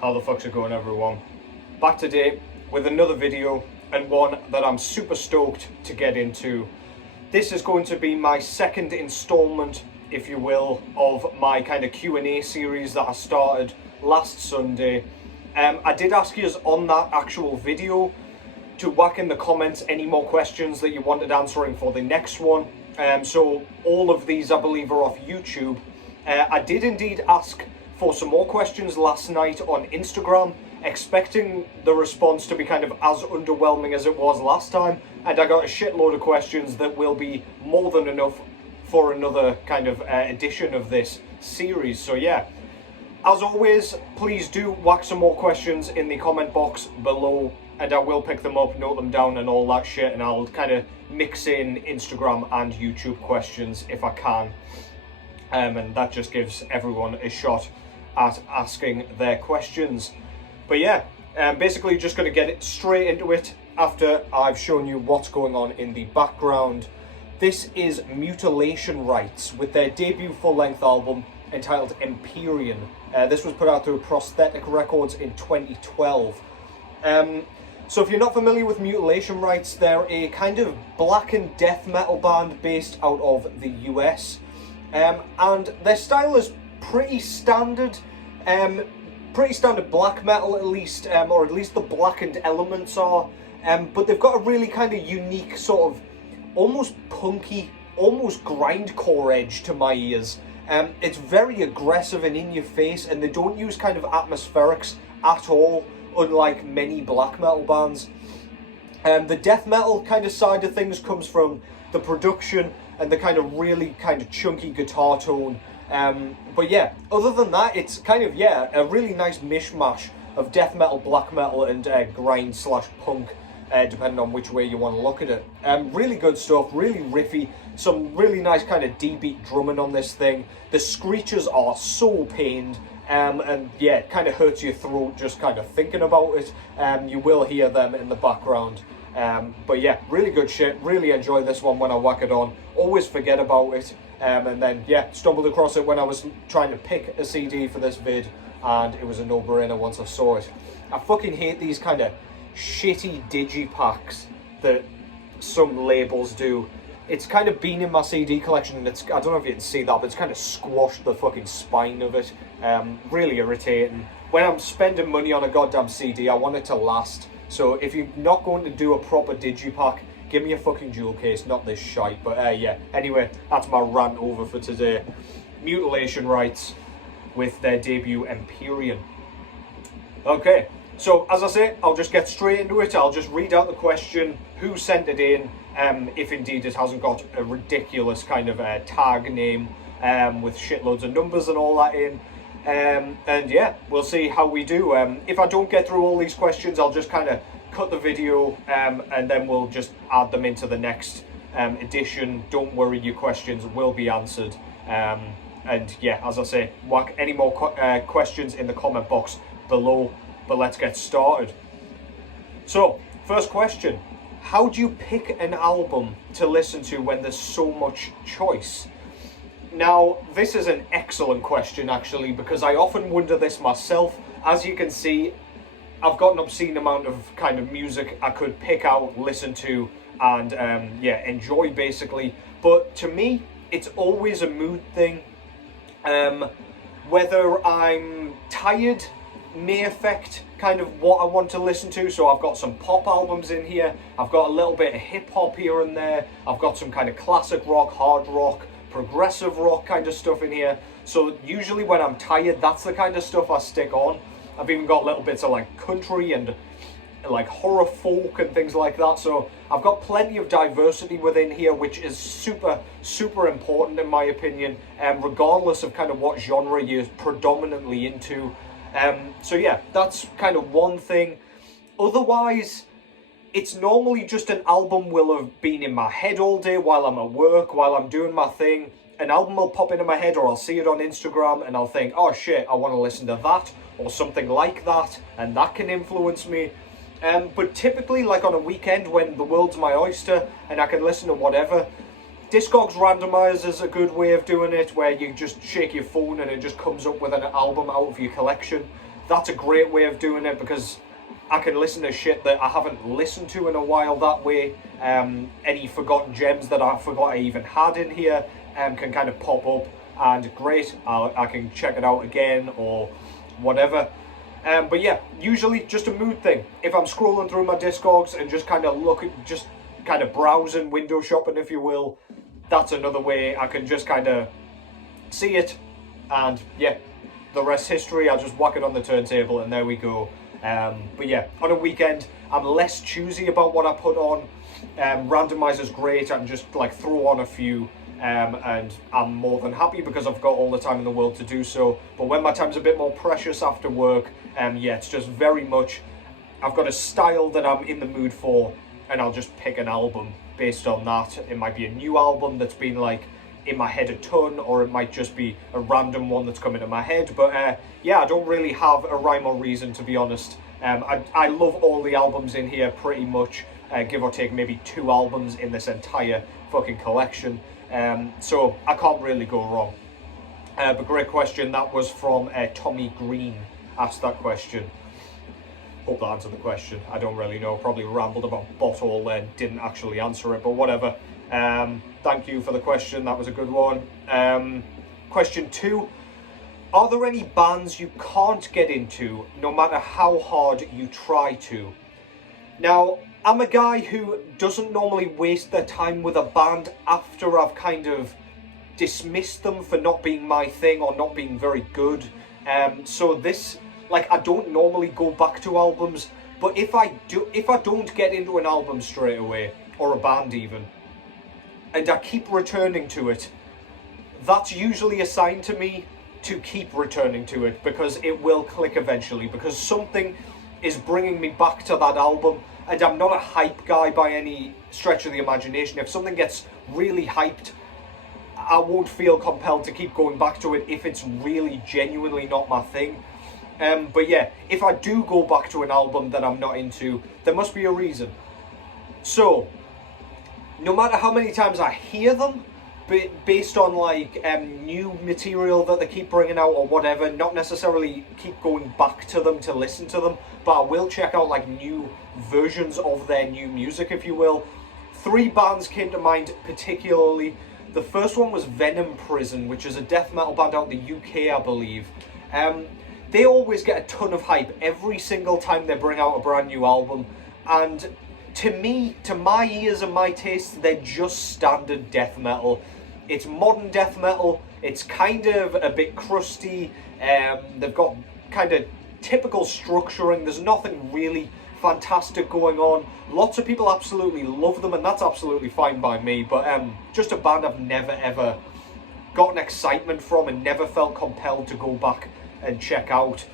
How the fuck's it going, everyone? Back today with another video, and one that I'm super stoked to get into. This is going to be my second installment, if you will, of my kind of Q&A series that I started last Sunday. I did ask you on that actual video to whack in the comments any more questions that you wanted answering for the next one. So all of these, I believe, are off YouTube. I did indeed ask for some more questions last night on Instagram, expecting the response to be kind of as underwhelming as it was last time, and I got a shitload of questions that will be more than enough for another kind of edition of this series. So yeah, as always, please do whack some more questions in the comment box below, and I will pick them up, note them down and all that shit, and I'll kind of mix in Instagram and YouTube questions if I can. And that just gives everyone a shot at asking their questions. But yeah, basically just going to get it straight into it after I've shown you what's going on in the background. This is Mutilation Rites with their debut full-length album entitled Empyrean. This was put out through Prosthetic Records in 2012. So if you're not familiar with Mutilation Rites, they're a kind of blackened death metal band based out of the US. And their style is pretty standard black metal, at least, or at least the blackened elements are. But they've got a really kind of unique sort of almost punky, almost grindcore edge to my ears. It's very aggressive and in your face, and they don't use kind of atmospherics at all, unlike many black metal bands. The death metal kind of side of things comes from the production and the kind of really kind of chunky guitar tone. But yeah, other than that, it's kind of, yeah, a really nice mishmash of death metal, black metal, and grind / punk, depending on which way you want to look at it. Really good stuff, really riffy, some really nice kind of D-beat drumming on this thing. The screeches are so pained, and yeah, it kind of hurts your throat just kind of thinking about it. You will hear them in the background. But yeah, really good shit, really enjoy this one when I whack it on. Always forget about it. And then, yeah, stumbled across it when I was trying to pick a CD for this vid, and it was a no-brainer once I saw it. I fucking hate these kind of shitty digipacks that some labels do. It's kind of been in my CD collection, and it's, I don't know if you can see that, but it's kind of squashed the fucking spine of it. Really irritating. When I'm spending money on a goddamn CD, I want it to last. So if you're not going to do a proper digipack, give me a fucking jewel case, not this shite. But yeah, anyway, that's my rant over for today. Mutilation Rites with their debut Empyrean. Okay, so as I say, I'll just get straight into it. I'll just read out the question, who sent it in, if indeed it hasn't got a ridiculous kind of tag name with shitloads of numbers and all that in. And yeah, we'll see how we do. If I don't get through all these questions, I'll just kind of cut the video, and then we'll just add them into the next edition. Don't worry, your questions will be answered. And yeah, as I say, whack any more questions in the comment box below, but let's get started. So, first question, how do you pick an album to listen to when there's so much choice? Now, this is an excellent question, actually, because I often wonder this myself. As you can see, I've got an obscene amount of kind of music I could pick out, listen to, and yeah, enjoy basically. But to me, it's always a mood thing. Whether I'm tired may affect kind of what I want to listen to. So I've got some pop albums in here. I've got a little bit of hip hop here and there. I've got some kind of classic rock, hard rock, progressive rock kind of stuff in here. So usually when I'm tired, that's the kind of stuff I stick on. I've even got little bits of like country and like horror folk and things like that. So I've got plenty of diversity within here, which is super important in my opinion, regardless of kind of what genre you're predominantly into. So yeah, that's kind of one thing. Otherwise, it's normally just an album will have been in my head all day while I'm at work, while I'm doing my thing. An album will pop into my head, or I'll see it on Instagram and I'll think, oh shit, I want to listen to that, or something like that, and that can influence me. But typically, like on a weekend when the world's my oyster and I can listen to whatever, Discogs Randomizer is a good way of doing it, where you just shake your phone and it just comes up with an album out of your collection. that's a great way of doing it, because I can listen to shit that I haven't listened to in a while that way. Any forgotten gems that I forgot I even had in here can kind of pop up, and great, I can check it out again or whatever. But yeah, usually just a mood thing. If I'm scrolling through my Discogs and just kind of browsing, window shopping if you will, that's another way I can just kind of see it, and yeah, the rest history. I'll just whack it on the turntable and there we go. But yeah, on a weekend I'm less choosy about what I put on. Randomizer's great, I can just like throw on a few, and I'm more than happy because I've got all the time in the world to do so. But when my time's a bit more precious after work, yeah, it's just very much, I've got a style that I'm in the mood for, and I'll just pick an album based on that. It might be a new album that's been like in my head a ton, or it might just be a random one that's come into my head. But yeah, I don't really have a rhyme or reason, to be honest. I love all the albums in here pretty much, give or take maybe 2 albums in this entire fucking collection. So I can't really go wrong. But great question. That was from Tommy Green, asked that question. Hope that answered the question. I don't really know, probably rambled about bottle then, didn't actually answer it, but whatever. Thank you for the question, that was a good one. Question 2. Are there any bands you can't get into, no matter how hard you try to? Now, I'm a guy who doesn't normally waste their time with a band after I've kind of dismissed them for not being my thing or not being very good. So this, like, I don't normally go back to albums, but if I don't get into an album straight away, or a band even, and I keep returning to it, that's usually a sign to me to keep returning to it, because it will click eventually, because something is bringing me back to that album. And I'm not a hype guy by any stretch of the imagination. If something gets really hyped, I won't feel compelled to keep going back to it if it's really genuinely not my thing. But yeah, if I do go back to an album that I'm not into, there must be a reason. So, no matter how many times I hear them, based on like new material that they keep bringing out or whatever, not necessarily keep going back to them to listen to them, but I will check out like new versions of their new music, if you will. 3 bands came to mind particularly. The first one was Venom Prison, which is a death metal band out in the UK, I believe. They always get a ton of hype every single time they bring out a brand new album, and to me, to my ears and my tastes, they're just standard death metal. It's modern death metal, it's kind of a bit crusty, they've got kind of typical structuring, there's nothing really fantastic going on. Lots of people absolutely love them, and that's absolutely fine by me, but just a band I've never ever gotten excitement from and never felt compelled to go back and check out.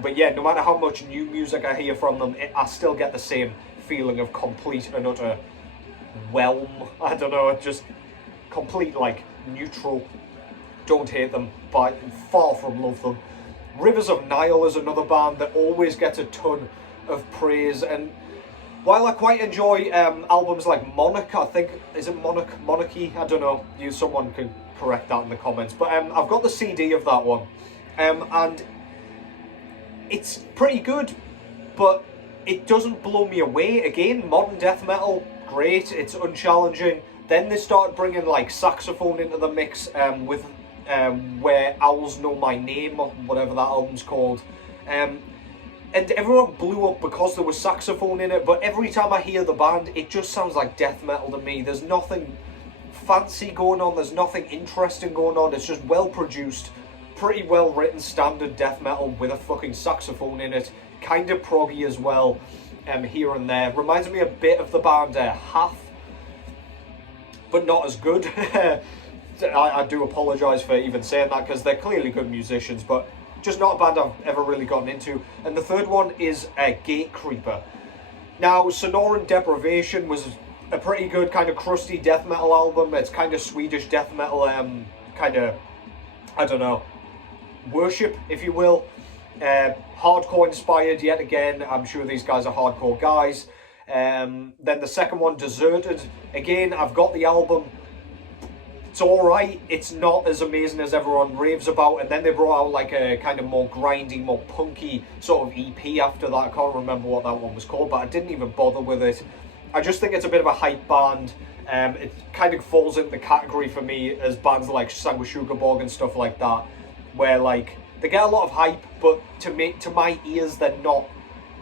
But yeah, no matter how much new music I hear from them, I still get the same feeling of complete and utter whelm. I don't know, just complete like neutral. Don't hate them, but far from love them. Rivers of Nihil is another band that always gets a ton of praise, and while I quite enjoy albums like Monarch, I think, is it Monarchy? I don't know, someone can correct that in the comments, but I've got the CD of that one, and it's pretty good, but it doesn't blow me away. Again, modern death metal, great, it's unchallenging. Then they started bringing like saxophone into the mix with Where Owls Know My Name, or whatever that album's called. And everyone blew up because there was saxophone in it, but every time I hear the band, it just sounds like death metal to me. There's nothing fancy going on, there's nothing interesting going on, it's just well produced, pretty well written standard death metal with a fucking saxophone in it, kind of proggy as well, here and there. Reminds me a bit of the band Hath, but not as good. I do apologise for even saying that, because they're clearly good musicians, but just not a band I've ever really gotten into. And the third one is Gatecreeper. Now, Sonoran Deprivation was a pretty good kind of crusty death metal album. It's kind of Swedish death metal, kind of, I don't know, worship, if you will. Hardcore inspired yet again. I'm sure these guys are hardcore guys. Then the second one, Deserted. Again, I've got the album. it's alright, it's not as amazing as everyone raves about, and then they brought out like a kind of more grindy, more punky sort of EP after that. I can't remember what that one was called, but I didn't even bother with it. I just think it's a bit of a hype band. It kind of falls into the category for me as bands like Sanguisugabog and stuff like that, where like they get a lot of hype, but to my ears they're not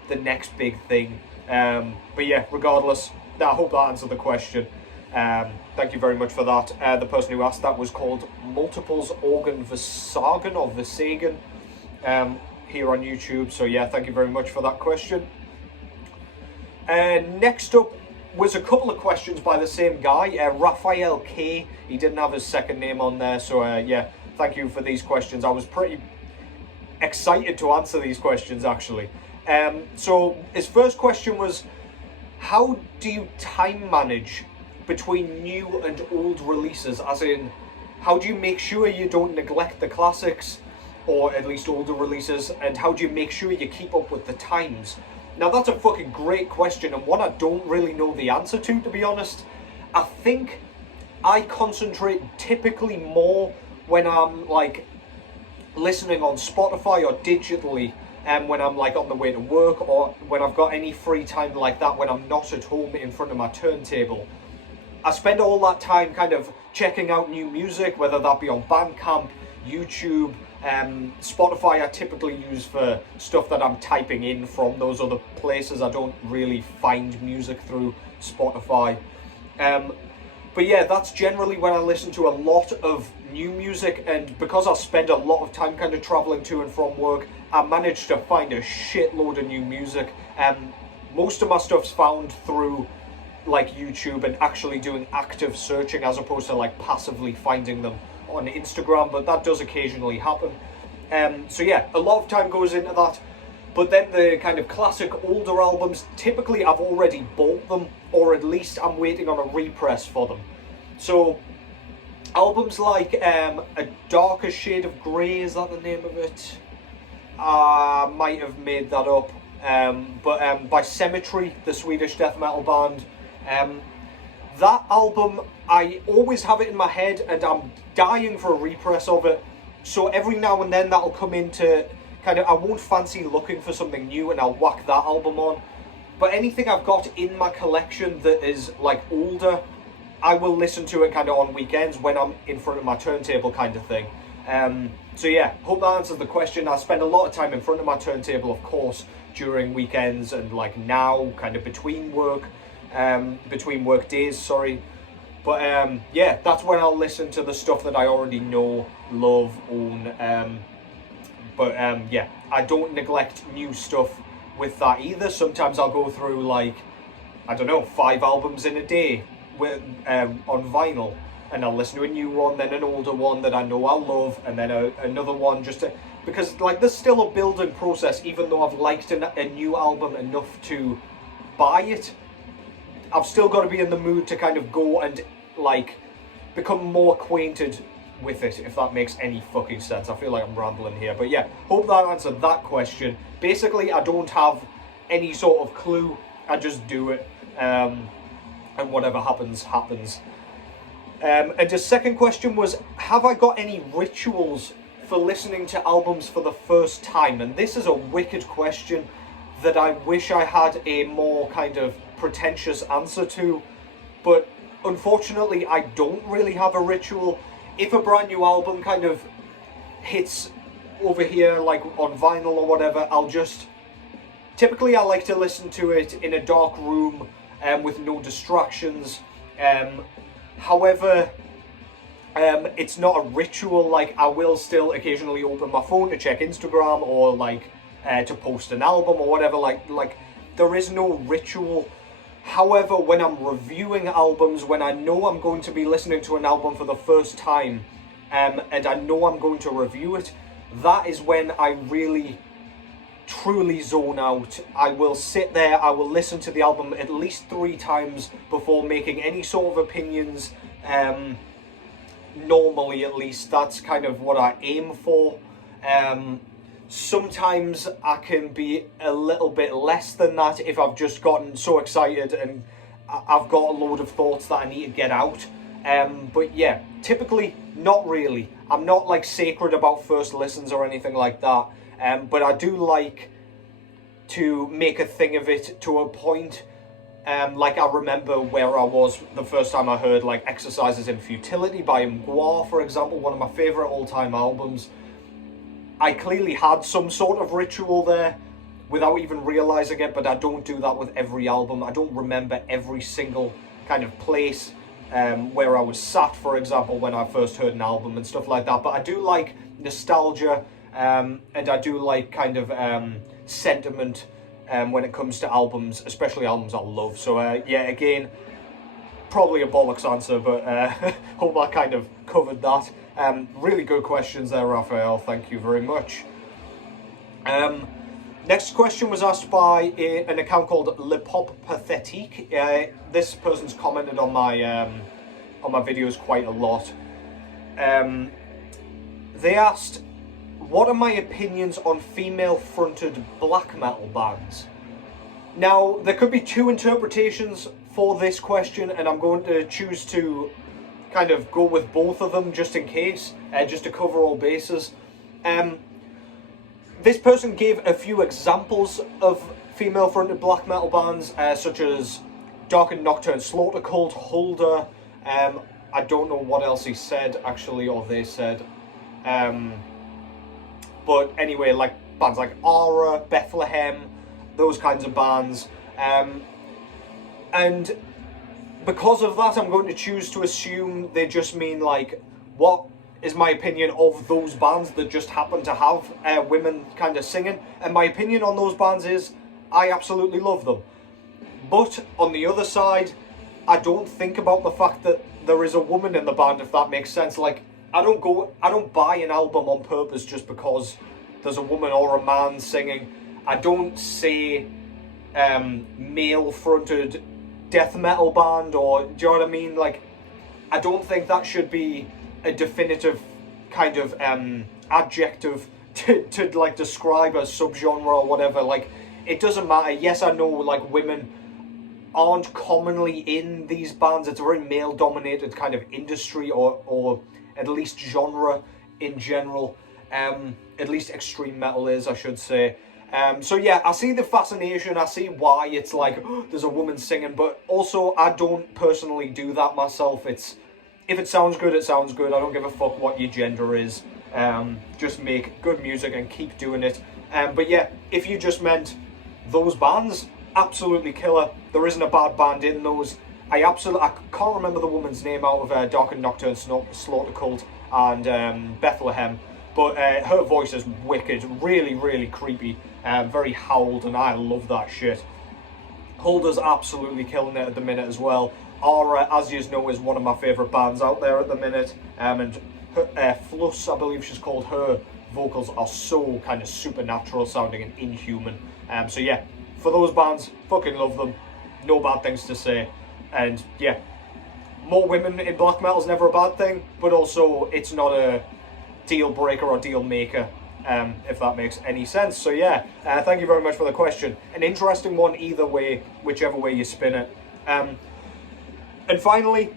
the next big thing. But yeah, regardless, I hope that answered the question. Thank you very much for that. The person who asked that was called Multiples Organ Visagan or Visagan here on YouTube. So yeah, thank you very much for that question. Next up was a couple of questions by the same guy, Raphael K. He didn't have his second name on there, so yeah, thank you for these questions. I was pretty excited to answer these questions, actually. So his first question was, how do you time manage between new and old releases? As in, how do you make sure you don't neglect the classics, or at least older releases, and how do you make sure you keep up with the times? Now that's a fucking great question, and one I don't really know the answer to be honest. I think I concentrate typically more when I'm like listening on Spotify or digitally, and when I'm like on the way to work, or when I've got any free time like that, when I'm not at home in front of my turntable. I spend all that time kind of checking out new music, whether that be on Bandcamp, YouTube, Spotify I typically use for stuff that I'm typing in from those other places. I don't really find music through Spotify. But yeah, that's generally when I listen to a lot of new music, and because I spend a lot of time kind of travelling to and from work, I managed to find a shitload of new music. Most of my stuff's found through like YouTube and actually doing active searching as opposed to like passively finding them on Instagram, but that does occasionally happen. So yeah, a lot of time goes into that. But then the kind of classic older albums, typically I've already bought them, or at least I'm waiting on a repress for them. So albums like A Darker Shade of Grey, is that the name of it? I might have made that up. But by Cemetery, the Swedish death metal band. That album, I always have it in my head and I'm dying for a repress of it. So every now and then that'll come into kind of, I won't fancy looking for something new and I'll whack that album on. But anything I've got in my collection that is like older, I will listen to it kind of on weekends when I'm in front of my turntable kind of thing. So yeah, hope that answers the question. I spend a lot of time in front of my turntable, of course, during weekends and like now, kind of between work days, sorry. But yeah, that's when I'll listen to the stuff that I already know, love, own. But yeah, I don't neglect new stuff with that either. Sometimes I'll go through like, I don't know, 5 albums in a day with on vinyl, and I'll listen to a new one, then an older one that I know I'll love, and then another one just to, because like there's still a building process. Even though I've liked a new album enough to buy it, I've still got to be in the mood to kind of go and like become more acquainted with it, if that makes any fucking sense. I feel like I'm rambling here, but yeah, hope that answered that question. Basically, I don't have any sort of clue, I just do it, and whatever happens, happens. And the second question was, have I got any rituals for listening to albums for the first time? And this is a wicked question that I wish I had a more kind of pretentious answer to, but unfortunately I don't really have a ritual. If a brand new album kind of hits over here like on vinyl or whatever, typically I like to listen to it in a dark room with no distractions. However, it's not a ritual. Like, I will still occasionally open my phone to check Instagram or like to post an album or whatever. Like there is no ritual. However, when I'm reviewing albums, when I know I'm going to be listening to an album for the first time, and I know I'm going to review it, that is when I really truly zone out. I will sit there, I will listen to the album at least 3 times before making any sort of opinions. Normally, at least, that's kind of what I aim for. Sometimes I can be a little bit less than that if I've just gotten so excited and I've got a load of thoughts that I need to get out. But yeah, typically not really. I'm not like sacred about first listens or anything like that. But I do like to make a thing of it to a point. Like I remember where I was the first time I heard like Exercises in Futility by Mgwa, for example, one of my favourite all-time albums. I clearly had some sort of ritual there without even realising it, but I don't do that with every album. I don't remember every single kind of place where I was sat, for example, when I first heard an album and stuff like that. But I do like nostalgia, and I do like kind of sentiment when it comes to albums, especially albums I love. So yeah, again, probably a bollocks answer, but hope I kind of covered that. Really good questions there, Raphael. Thank you very much. Next question was asked by an account called Le Pop Pathétique. This person's commented on my videos quite a lot. They asked, what are my opinions on female-fronted black metal bands? Now, there could be two interpretations for this question, and I'm going to choose to kind of go with both of them just in case, just to cover all bases. This person gave a few examples of female-fronted black metal bands, such as Darkened, Nocturn, Slaughtercult, Hulder. I don't know what else he said, actually, or they said. But anyway, like bands like Aara, Bethlehem, those kinds of bands. And because of that, I'm going to choose to assume they just mean like, what is my opinion of those bands that just happen to have women kind of singing. And my opinion on those bands is, I absolutely love them. But on the other side, I don't think about the fact that there is a woman in the band, if that makes sense. Like, I don't buy an album on purpose just because there's a woman or a man singing. I don't say male-fronted death metal band, or do you know what I mean? Like, I don't think that should be a definitive kind of adjective to like describe a subgenre or whatever. Like, it doesn't matter. Yes, I know like women aren't commonly in these bands. It's a very male-dominated kind of industry, or at least genre in general. At least extreme metal is, I should say. So yeah, I see the fascination. I see why it's like, oh, there's a woman singing, but also I don't personally do that myself. If it sounds good, it sounds good. I don't give a fuck what your gender is. Just make good music and keep doing it. But yeah, if you just meant those bands, absolutely killer. There isn't a bad band in those. I can't remember the woman's name out of Darkened, Nocturn, Slaughtercult and Bethlehem, but her voice is wicked, really, really creepy, very howled, and I love that shit. Hulder's absolutely killing it at the minute as well. Aara, as you know, is one of my favourite bands out there at the minute, and her, Fluss, I believe she's called, her vocals are so kind of supernatural sounding and inhuman. So yeah, for those bands, fucking love them, no bad things to say. And yeah, more women in black metal is never a bad thing, but also it's not a deal breaker or deal maker, if that makes any sense. So yeah, thank you very much for the question. An interesting one either way, whichever way you spin it. And finally,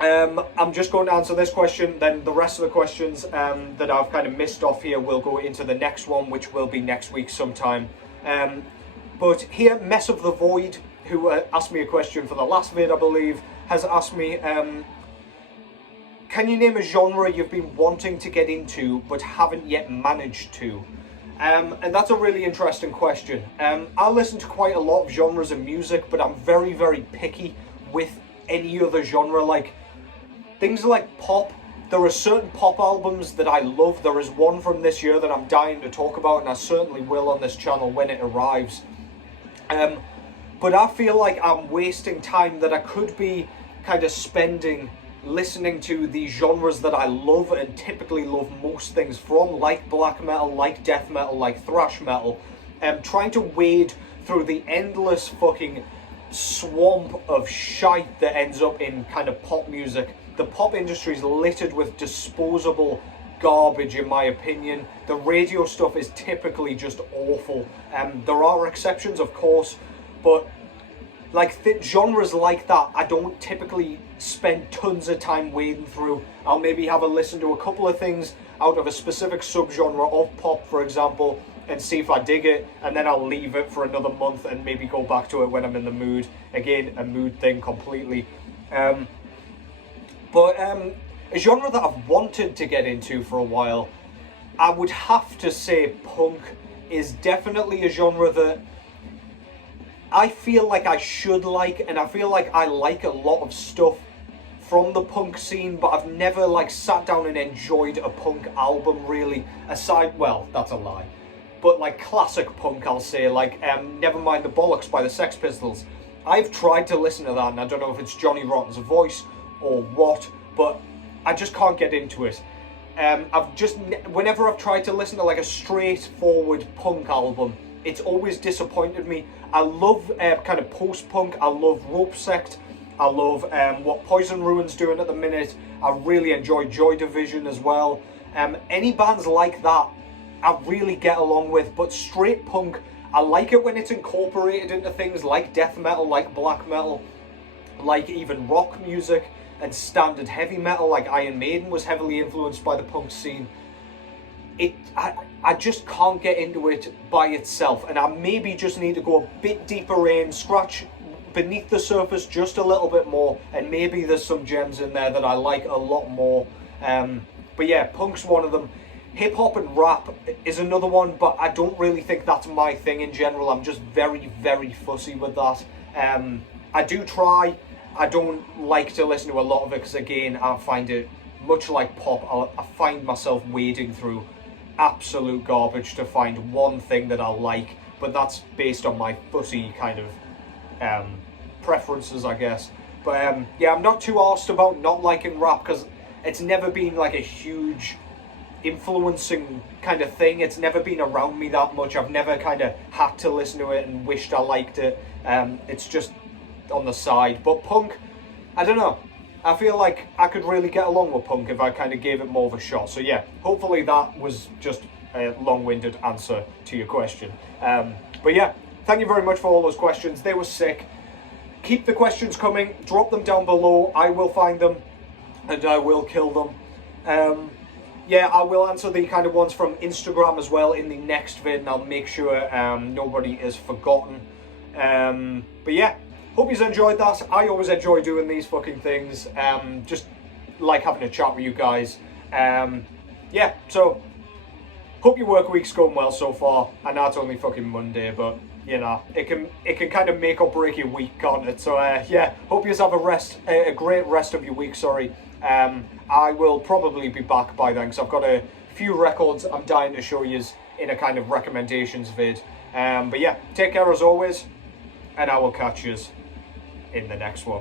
I'm just going to answer this question, then the rest of the questions that I've kind of missed off here will go into the next one, which will be next week sometime. But here, Mess of the Void, who asked me a question for the last vid, I believe, has asked me, can you name a genre you've been wanting to get into but haven't yet managed to? And that's a really interesting question. I listen to quite a lot of genres of music, but I'm very, very picky with any other genre. Like, things like pop, there are certain pop albums that I love. There is one from this year that I'm dying to talk about, and I certainly will on this channel when it arrives. But I feel like I'm wasting time that I could be kind of spending listening to the genres that I love and typically love most things from, like black metal, like death metal, like thrash metal, trying to wade through the endless fucking swamp of shite that ends up in kind of pop music. The pop industry is littered with disposable garbage, in my opinion. The radio stuff is typically just awful. There are exceptions, of course, but like genres like that, I don't typically spend tons of time wading through. I'll maybe have a listen to a couple of things out of a specific subgenre of pop, for example, and see if I dig it, and then I'll leave it for another month and maybe go back to it when I'm in the mood. Again, a mood thing completely. But a genre that I've wanted to get into for a while, I would have to say punk is definitely a genre that I feel like I should like, and I feel like I like a lot of stuff from the punk scene, but I've never like sat down and enjoyed a punk album really, aside, well, that's a lie, but like classic punk, I'll say, like Nevermind the Bollocks by the Sex Pistols. I've tried to listen to that, and I don't know if it's Johnny Rotten's voice or what, but I just can't get into it. Whenever I've tried to listen to like a straightforward punk album, it's always disappointed me. I love kind of post-punk. I love Rope Sect. I love what Poison Ruin's doing at the minute. I really enjoy Joy Division as well. Any bands like that, I really get along with. But straight punk, I like it when it's incorporated into things like death metal, like black metal, like even rock music and standard heavy metal. Like Iron Maiden was heavily influenced by the punk scene. I just can't get into it by itself, and I maybe just need to go a bit deeper in, scratch beneath the surface just a little bit more, and maybe there's some gems in there that I like a lot more. But yeah, punk's one of them. Hip hop and rap is another one, but I don't really think that's my thing in general. I'm just very, very fussy with that. I do try. I don't like to listen to a lot of it because, again, I find it much like pop. I find myself wading through absolute garbage to find one thing that I like, but that's based on my fussy kind of preferences, I guess. But yeah, I'm not too arsed about not liking rap because it's never been like a huge influencing kind of thing. It's never been around me that much. I've never kind of had to listen to it and wished I liked it. It's just on the side. But punk, I don't know. I feel like I could really get along with punk if I kind of gave it more of a shot. So yeah, hopefully that was just a long-winded answer to your question. But yeah, thank you very much for all those questions. They were sick. Keep the questions coming. Drop them down below. I will find them and I will kill them. Yeah, I will answer the kind of ones from Instagram as well in the next vid, and I'll make sure nobody is forgotten. But yeah. Hope you enjoyed that. I always enjoy doing these fucking things. Just like having a chat with you guys. Yeah, so hope your work week's going well so far. I know it's only fucking Monday, but you know, it can kind of make or break your week, can't it? So yeah, hope you have a great rest of your week, sorry. I will probably be back by then because I've got a few records I'm dying to show you in a kind of recommendations vid. But yeah, take care as always, and I will catch you in the next one.